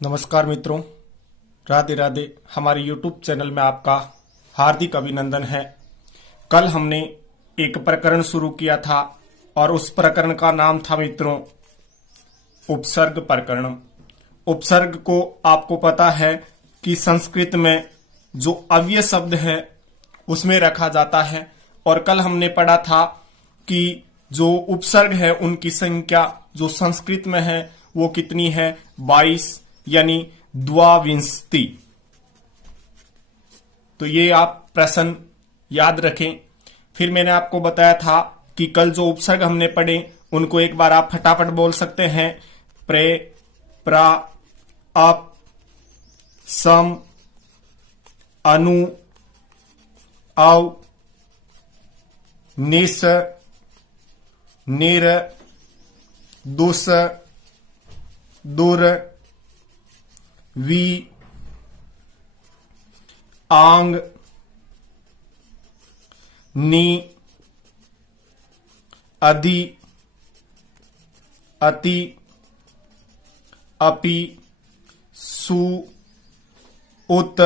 नमस्कार मित्रों, राधे राधे। हमारे YouTube चैनल में आपका हार्दिक अभिनंदन है। कल हमने एक प्रकरण शुरू किया था और उस प्रकरण का नाम था मित्रों उपसर्ग प्रकरण। उपसर्ग को आपको पता है कि संस्कृत में जो अव्यय शब्द है उसमें रखा जाता है, और कल हमने पढ़ा था कि जो उपसर्ग है उनकी संख्या जो संस्कृत में है वो कितनी है, 22 यानी द्वाविंशति। तो ये आप प्रश्न याद रखें। फिर मैंने आपको बताया था कि कल जो उपसर्ग हमने पढ़े उनको एक बार आप फटाफट बोल सकते हैं। प्रे, प्रा, अप, सम, अनु, औ, निस, निर, दुस, दुर, वी, आंग, नी, अधि, अति, अपि, सु, उत,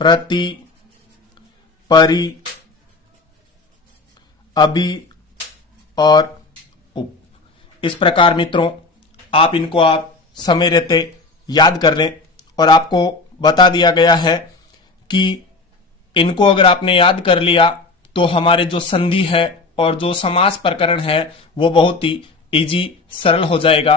प्रति, परि, अभि और उप। इस प्रकार मित्रों आप इनको आप समय रहते याद कर लें, और आपको बता दिया गया है कि इनको अगर आपने याद कर लिया तो हमारे जो संधि है और जो समास प्रकरण है वो बहुत ही इजी सरल हो जाएगा।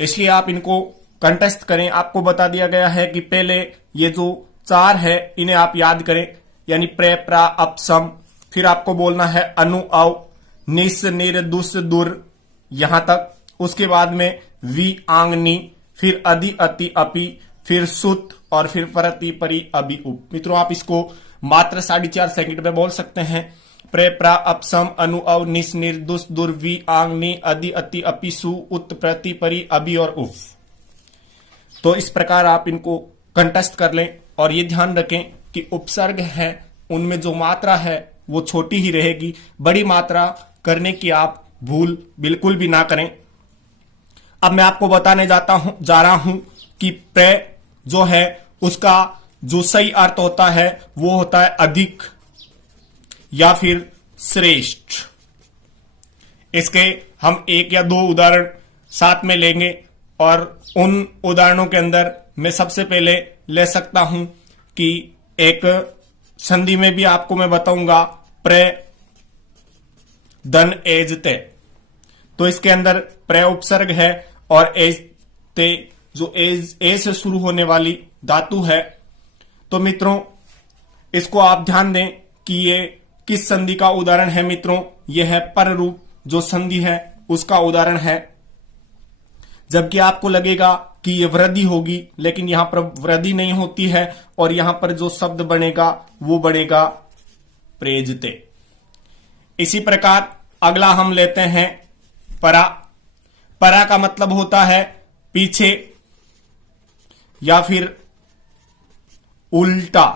इसलिए आप इनको कंठस्थ करें। आपको बता दिया गया है कि पहले ये जो चार है इन्हें आप याद करें, यानी प्रे, प्रा, अप, सम। फिर आपको बोलना है अनु, औ, निस, निर, दुस, दुर, यहां तक। उसके बाद में वी, आंग, नी, फिर अधि, अति, अपि, फिर सुत और फिर प्रति, परि, अभि, उप। मित्रों आप इसको मात्र 4.5 सेकंड में बोल सकते हैं। प्रे, प्रा, अप, सम, अनु, औ, निस, निर, दुस, दुर, वी, आंग, नी, अधि, अति, अपि, सु, उत, प्रति, परि, अभि और उप। तो इस प्रकार आप इनको कंठस्थ कर लें, और ये ध्यान रखें कि उपसर्ग है उनमें जो मात्रा है वो छोटी ही रहेगी। बड़ी मात्रा करने की आप भूल बिल्कुल भी ना करें। अब मैं आपको बताने जा रहा हूं कि प्रे जो है उसका जो सही अर्थ होता है वो होता है अधिक या फिर श्रेष्ठ। इसके हम एक या दो उदाहरण साथ में लेंगे, और उन उदाहरणों के अंदर मैं सबसे पहले ले सकता हूं कि एक संधि में भी आपको मैं बताऊंगा प्रे, धन, एज, ते। तो इसके अंदर प्रे उपसर्ग है और एज, ते जो एज ए से शुरू होने वाली धातु है। तो मित्रों इसको आप ध्यान दें कि ये किस संधि का उदाहरण है। मित्रों यह है पर रूप जो संधि है उसका उदाहरण है। जबकि आपको लगेगा कि ये वृद्धि होगी, लेकिन यहां पर वृद्धि नहीं होती है, और यहां पर जो शब्द बनेगा वो बनेगा प्रेजते। इसी प्रकार अगला हम लेते हैं परा। परा का मतलब होता है पीछे या फिर उल्टा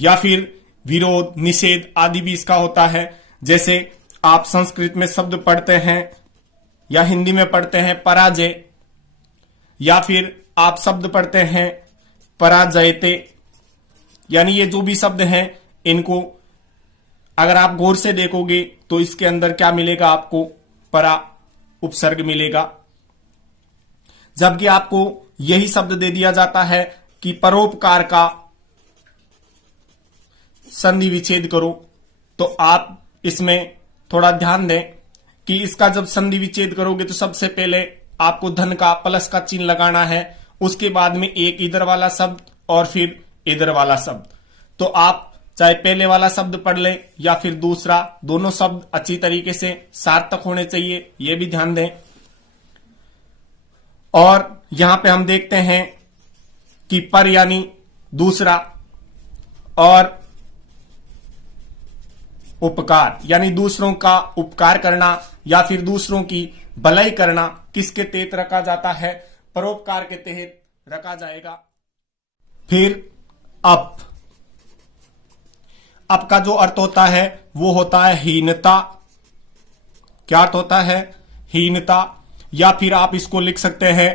या फिर विरोध, निषेध आदि भी इसका होता है। जैसे आप संस्कृत में शब्द पढ़ते हैं या हिंदी में पढ़ते हैं पराजय, या फिर आप शब्द पढ़ते हैं पराजयते। यानी ये जो भी शब्द हैं इनको अगर आप गौर से देखोगे तो इसके अंदर क्या मिलेगा, आपको परा उपसर्ग मिलेगा। जबकि आपको यही शब्द दे दिया जाता है कि परोपकार का संधि विच्छेद करो, तो आप इसमें थोड़ा ध्यान दें कि इसका जब संधि विच्छेद करोगे तो सबसे पहले आपको धन का प्लस का चिन्ह लगाना है, उसके बाद में एक इधर वाला शब्द और फिर इधर वाला शब्द। तो आप चाहे पहले वाला शब्द पढ़ लें या फिर दूसरा, दोनों शब्द अच्छी तरीके से सार्थक होने चाहिए, यह भी ध्यान दें। और यहां पे हम देखते हैं कि पर यानी दूसरा, और उपकार यानी दूसरों का उपकार करना या फिर दूसरों की भलाई करना किसके तहत रखा जाता है, परोपकार के तहत रखा जाएगा। फिर अप अप का जो अर्थ होता है वो होता है हीनता। क्या अर्थ होता है? हीनता। या फिर आप इसको लिख सकते हैं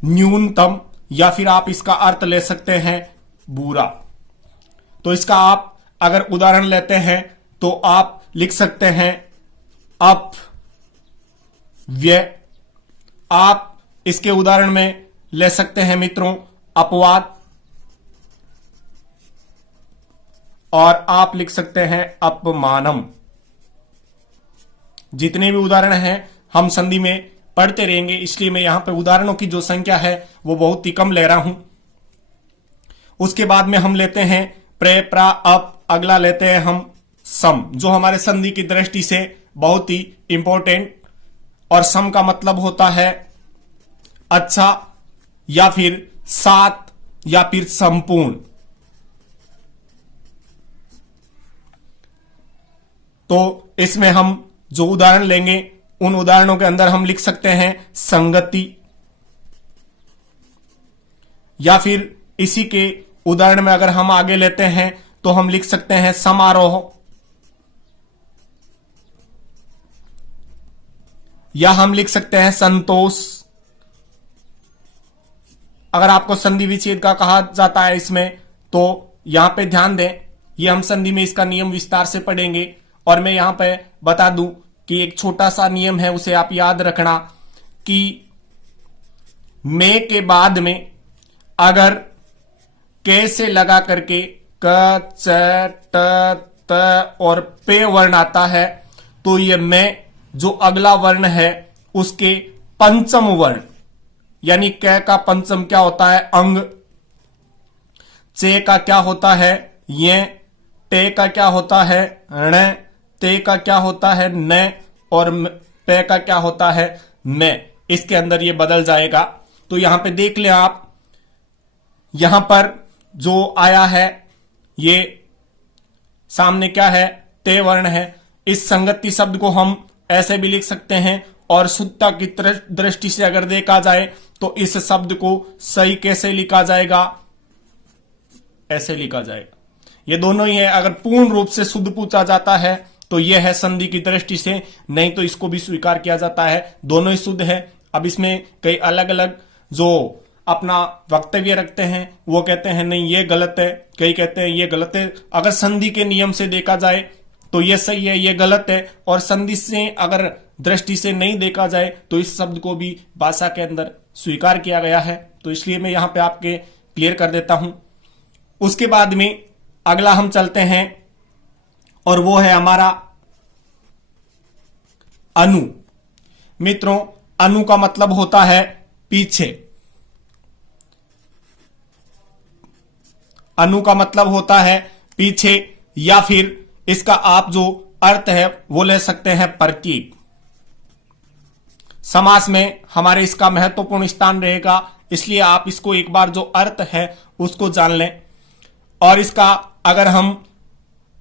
न्यूनतम, या फिर आप इसका अर्थ ले सकते हैं बुरा। तो इसका आप अगर उदाहरण लेते हैं तो आप लिख सकते हैं अपव्यय। आप इसके उदाहरण में ले सकते हैं मित्रों अपवाद, और आप लिख सकते हैं अपमानम। जितने भी उदाहरण हैं हम संधि में पढ़ते रहेंगे, इसलिए मैं यहां पर उदाहरणों की जो संख्या है वो बहुत ही कम ले रहा हूं। उसके बाद में हम लेते हैं प्रे प्रा अप, अगला लेते हैं हम सम, जो हमारे संधि की दृष्टि से बहुत ही इंपॉर्टेंट। और सम का मतलब होता है अच्छा, या फिर सात, या फिर संपूर्ण। तो इसमें हम जो उदाहरण लेंगे उन उदाहरणों के अंदर हम लिख सकते हैं संगति, या फिर इसी के उदाहरण में अगर हम आगे लेते हैं तो हम लिख सकते हैं समारोह, या हम लिख सकते हैं संतोष। अगर आपको संधि विच्छेद का कहा जाता है इसमें, तो यहां पे ध्यान दें, ये हम संधि में इसका नियम विस्तार से पढ़ेंगे। और मैं यहां पे बता दूं कि एक छोटा सा नियम है, उसे आप याद रखना कि में के बाद में अगर के से लगा करके क, च, ट, त और पे वर्ण आता है, तो ये में जो अगला वर्ण है उसके पंचम वर्ण, यानी क का पंचम क्या होता है अंग, चे का क्या होता है ये, टे का क्या होता है ण, ते का क्या होता है न, और पे का क्या होता है मैं, इसके अंदर ये बदल जाएगा। तो यहां पे देख लें आप, यहां पर जो आया है ये सामने क्या है ते वर्ण है। इस संगति शब्द को हम ऐसे भी लिख सकते हैं, और शुद्धता की दृष्टि से अगर देखा जाए तो इस शब्द को सही कैसे लिखा जाएगा, ऐसे लिखा जाएगा। ये दोनों ही है। अगर पूर्ण रूप से शुद्ध पूछा जाता है तो यह है संधि की दृष्टि से, नहीं तो इसको भी स्वीकार किया जाता है, दोनों ही शुद्ध है। अब इसमें कई अलग अलग जो अपना वक्तव्य रखते हैं वो कहते हैं नहीं ये गलत है, कई कहते हैं ये गलत है। अगर संधि के नियम से देखा जाए तो ये सही है, ये गलत है, और संधि से अगर दृष्टि से नहीं देखा जाए तो इस शब्द को भी भाषा के अंदर स्वीकार किया गया है। तो इसलिए मैं यहां पे आपके क्लियर कर देता हूं। उसके बाद में अगला हम चलते हैं, और वो है हमारा अनु। मित्रों, अनु का मतलब होता है पीछे। अनु का मतलब होता है पीछे, या फिर इसका आप जो अर्थ है वो ले सकते हैं प्रतीक। समास में हमारे इसका महत्वपूर्ण स्थान रहेगा, इसलिए आप इसको एक बार जो अर्थ है उसको जान लें। और इसका अगर हम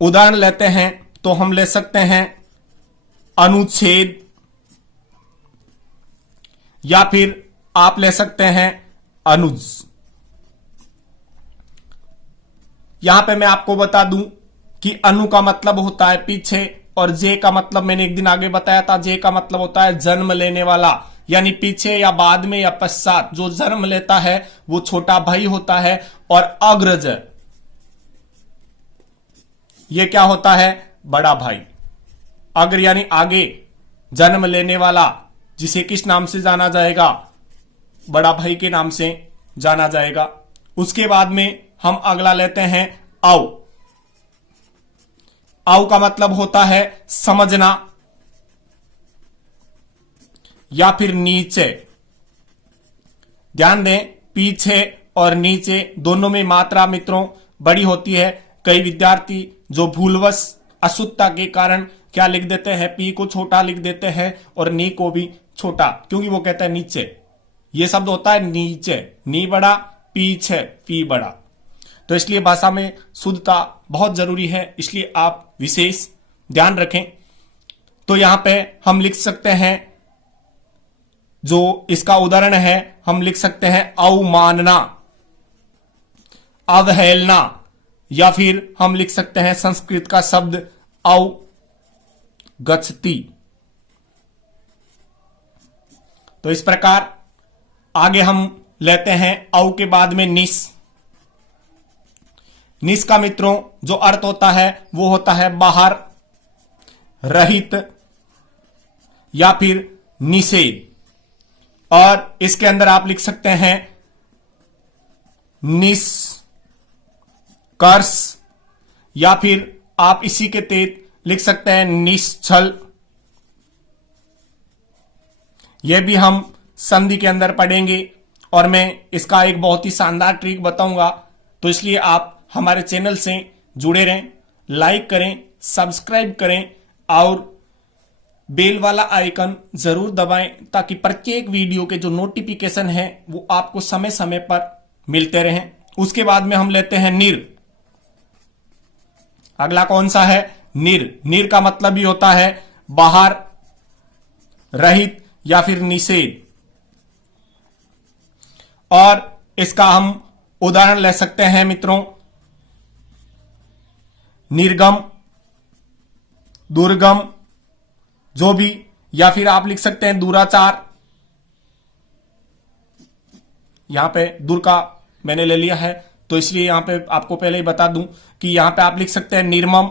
उदाहरण लेते हैं तो हम ले सकते हैं अनुच्छेद, या फिर आप ले सकते हैं अनुज। यहां पे मैं आपको बता दूं कि अनु का मतलब होता है पीछे, और जे का मतलब मैंने एक दिन आगे बताया था, जे का मतलब होता है जन्म लेने वाला, यानी पीछे या बाद में या पश्चात जो जन्म लेता है वो छोटा भाई होता है। और अग्रज ये क्या होता है बड़ा भाई। अग्र यानी आगे, जन्म लेने वाला जिसे किस नाम से जाना जाएगा, बड़ा भाई के नाम से जाना जाएगा। उसके बाद में हम अगला लेते हैं औ। औ का मतलब होता है समझना, या फिर नीचे। ध्यान दें, पीछे और नीचे दोनों में मात्रा मित्रों बड़ी होती है। कई विद्यार्थी जो भूलवश अशुद्धता के कारण क्या लिख देते हैं, पी को छोटा लिख देते हैं और नी को भी छोटा, क्योंकि वो कहते हैं नीचे। ये शब्द होता है नीचे, नी बड़ा, पीछे पी बड़ा। तो इसलिए भाषा में शुद्धता बहुत जरूरी है, इसलिए आप विशेष ध्यान रखें। तो यहां पे हम लिख सकते हैं, जो इसका उदाहरण है हम लिख सकते हैं अवमानना, अवहेलना, या फिर हम लिख सकते हैं संस्कृत का शब्द अवगच्छति। तो इस प्रकार आगे हम लेते हैं औ के बाद में निस। निस का मित्रों जो अर्थ होता है वो होता है बाहर, रहित या फिर निषेध। और इसके अंदर आप लिख सकते हैं निष्कर्ष, या फिर आप इसी के तहत लिख सकते हैं निश्चल। यह भी हम संधि के अंदर पढ़ेंगे और मैं इसका एक बहुत ही शानदार ट्रिक बताऊंगा, तो इसलिए आप हमारे चैनल से जुड़े रहें, लाइक करें, सब्सक्राइब करें और बेल वाला आइकन जरूर दबाएं ताकि प्रत्येक वीडियो के जो नोटिफिकेशन है वो आपको समय समय पर मिलते रहें। उसके बाद में हम लेते हैं निर। अगला कौन सा है? निर। निर का मतलब ही होता है बाहर, रहित या फिर निषेध। और इसका हम उदाहरण ले सकते हैं मित्रों, निर्गम, दुर्गम, जो भी, या फिर आप लिख सकते हैं दुराचार। यहां पे दूर का मैंने ले लिया है तो इसलिए यहां पे आपको पहले ही बता दूं कि यहां पे आप लिख सकते हैं निर्मम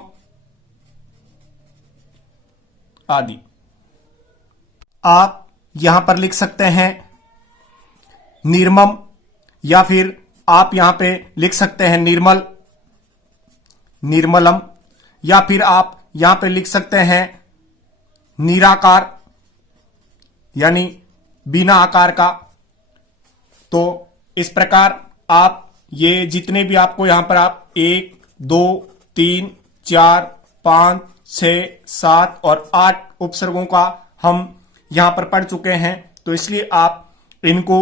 आदि। आप यहां पर लिख सकते हैं निर्मम, या फिर आप यहां पे लिख सकते हैं निर्मल, निर्मलम, या फिर आप यहां पे लिख सकते हैं निराकार यानी बिना आकार का। तो इस प्रकार आप ये जितने भी आपको यहां पर आप 1, 2, 3, 4, 5, 6, 7 और 8 उपसर्गों का हम यहां पर पढ़ चुके हैं, तो इसलिए आप इनको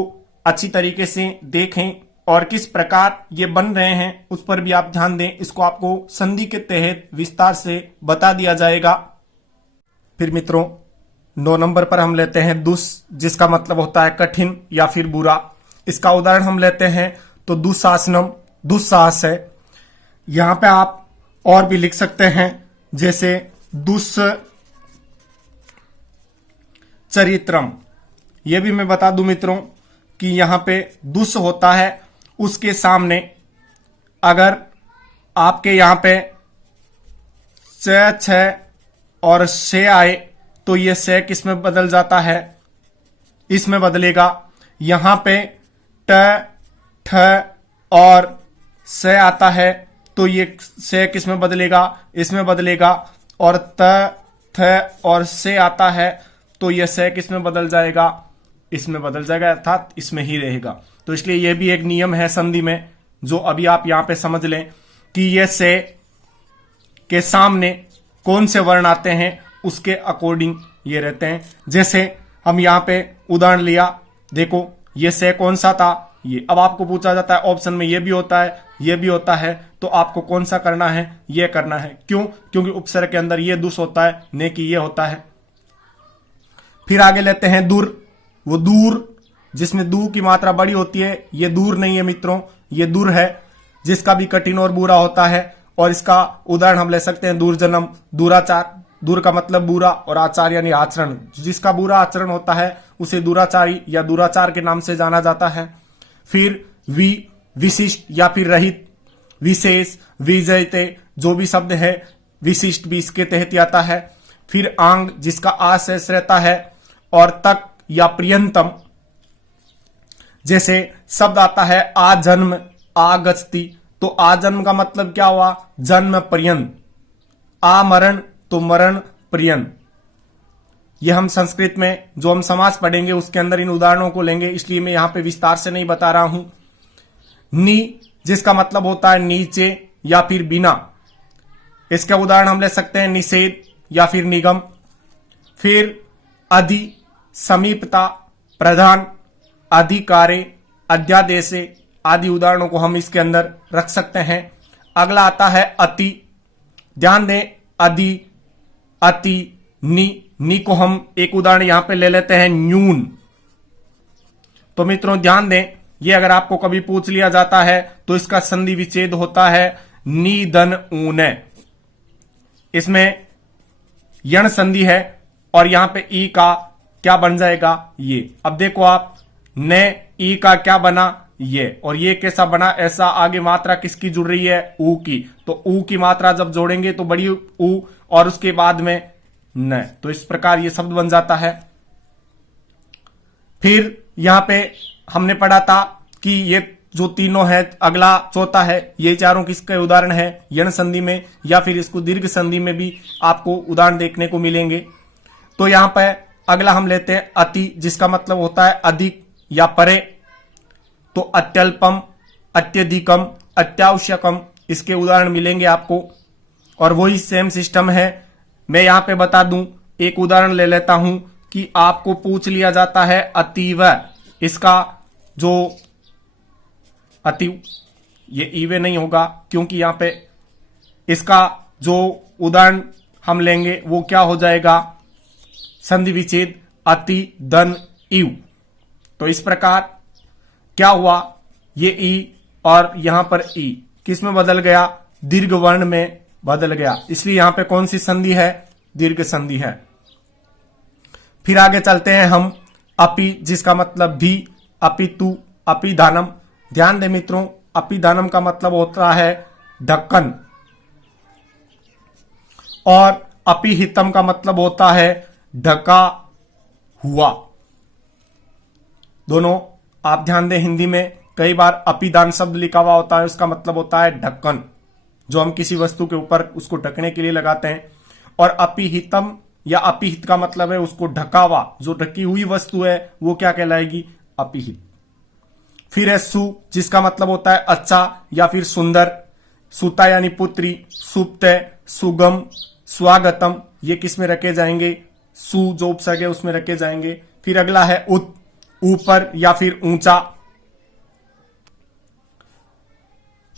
अच्छी तरीके से देखें और किस प्रकार ये बन रहे हैं उस पर भी आप ध्यान दें। इसको आपको संधि के तहत विस्तार से बता दिया जाएगा। फिर मित्रों 9 नंबर पर हम लेते हैं दुस, जिसका मतलब होता है कठिन या फिर बुरा। इसका उदाहरण हम लेते हैं तो दुशासनम, दुस्साहस है। यहां पे आप और भी लिख सकते हैं जैसे दुश्चरित्रम। यह भी मैं बता दूं मित्रों कि यहां पे दुस होता है, उसके सामने अगर आपके यहां पे छ और से आए तो ये से किस में बदल जाता है? इसमें बदलेगा। यहां पे ट, ठ और से आता है तो ये से किस में बदलेगा? इसमें बदलेगा। और त, थ और से आता है तो ये से किस में बदल जाएगा? इसमें बदल जाएगा, अर्थात इसमें ही रहेगा। तो इसलिए यह भी एक नियम है संधि में, जो अभी आप यहां पे समझ लें कि ये से के सामने कौन से वर्ण आते हैं उसके अकॉर्डिंग ये रहते हैं। जैसे हम यहां पे उदाहरण लिया, देखो ये से कौन सा था? ये। अब आपको पूछा जाता है ऑप्शन में ये भी होता है, ये भी होता है, तो आपको कौन सा करना है? ये करना है। क्यों? क्योंकि उपसर्ग के अंदर ये दुस होता है, ने कि ये होता है। फिर आगे लेते हैं दूर। वो दूर जिसमें दू की मात्रा बड़ी होती है, ये दूर नहीं है मित्रों, ये दूर है, जिसका भी कठिन और बुरा होता है। और इसका उदाहरण हम ले सकते हैं दुर्जन्म, दुराचार। दूर का मतलब बुरा और आचार यानी आचरण। जिसका बुरा आचरण होता है उसे दुराचारी या दुराचार के नाम से जाना जाता है। फिर विशिष्ट या फिर रहित, विशेष, विजयते, जो भी शब्द है विशिष्ट भी इसके तहत आता है। फिर आंग जिसका आ शेष रहता है, और तक या प्रियंतम, जैसे शब्द आता है आजन्म, आगछति, तो आजन्म का मतलब क्या हुआ? जन्म पर्यंत। आमरण तो मरण पर्यंत। यह हम संस्कृत में जो हम समास पढ़ेंगे उसके अंदर इन उदाहरणों को लेंगे, इसलिए मैं यहां पे विस्तार से नहीं बता रहा हूं। नी जिसका मतलब होता है नीचे या फिर बिना, इसके उदाहरण हम ले सकते हैं निषेध या फिर निगम। फिर अधि, समीपता, प्रधान, अधिकारे, अध्यादेशे आदि उदाहरणों को हम इसके अंदर रख सकते हैं। अगला आता है अति। ध्यान दें, अधि, अति, नी को हम एक उदाहरण यहां पे ले लेते हैं न्यून। तो मित्रों ध्यान दें, ये अगर आपको कभी पूछ लिया जाता है तो इसका संधि विच्छेद होता है नी धन ऊने। इसमें यण संधि है और यहां पे ई का क्या बन जाएगा? ये। अब देखो आप, ने ई का क्या बना, ये, और ये कैसा बना, ऐसा। आगे मात्रा किसकी जुड़ रही है, ऊ की, तो ऊ की मात्रा जब जोड़ेंगे तो बड़ी ऊ और उसके बाद में न, तो इस प्रकार ये शब्द बन जाता है। फिर यहां पे हमने पढ़ा था कि ये जो तीनों है, अगला चौथा है, ये चारों किसके उदाहरण है, यण संधि में या फिर इसको दीर्घ संधि में भी आपको उदाहरण देखने को मिलेंगे। तो यहां पर अगला हम लेते हैं अति, जिसका मतलब होता है अधिक या परे। तो अत्यल्पम, अत्यधिकम, अत्यावश्यकम, इसके उदाहरण मिलेंगे आपको। और वही सेम सिस्टम है। मैं यहां पे बता दूं, एक उदाहरण ले लेता हूं कि आपको पूछ लिया जाता है अतीव, इसका जो अतीव, ये ईवे नहीं होगा क्योंकि यहां पे इसका जो उदाहरण हम लेंगे वो क्या हो जाएगा, संधि विच्छेद अति धन इव। तो इस प्रकार क्या हुआ, ये ई और यहां पर ई किस में बदल गया, दीर्घ वर्ण में बदल गया, इसलिए यहां पे कौन सी संधि है, दीर्घ संधि है। फिर आगे चलते हैं हम अपि, जिसका मतलब भी, अपितु, अपिधानम। ध्यान दें मित्रों, अपिधानम का मतलब होता है ढक्कन, और अपिहितम का मतलब होता है ढका हुआ। दोनों आप ध्यान दें, हिंदी में कई बार अपिदान शब्द लिखा हुआ होता है, उसका मतलब होता है ढक्कन, जो हम किसी वस्तु के ऊपर उसको ढकने के लिए लगाते हैं। और अपिहितम या अपिहित का मतलब है उसको ढका हुआ, जो ढकी हुई वस्तु है वो क्या कहलाएगी, अपिहित। फिर है सु, जिसका मतलब होता है अच्छा या फिर सुंदर। सुता यानी पुत्री, सुप्त, सुगम, स्वागतम, ये किस में रखे जाएंगे, सु जो उपसर्ग है उसमें रखे जाएंगे। फिर अगला है उत, ऊपर या फिर ऊंचा।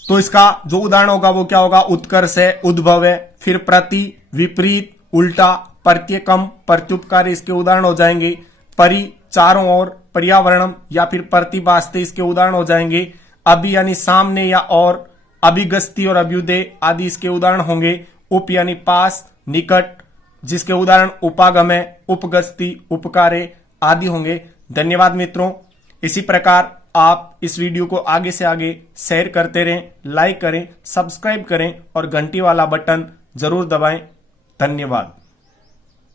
तो इसका जो उदाहरण होगा वो क्या होगा, उत्कर्ष है, उद्भव है। फिर प्रति, विपरीत, उल्टा, प्रत्येकम, प्रत्युपकारी, इसके उदाहरण हो जाएंगे। परि, चारों ओर, पर्यावरणम या फिर प्रतिबास्ते, इसके उदाहरण हो जाएंगे। अभी यानी सामने या और, अभिगस्ती और अभ्युदय आदि इसके उदाहरण होंगे। उप यानी पास, निकट, जिसके उदाहरण उपागम, उपगस्ती, उपकारे आदि होंगे। धन्यवाद मित्रों। इसी प्रकार आप इस वीडियो को आगे से आगे शेयर करते रहें, लाइक करें, सब्सक्राइब करें और घंटी वाला बटन जरूर दबाएं। धन्यवाद।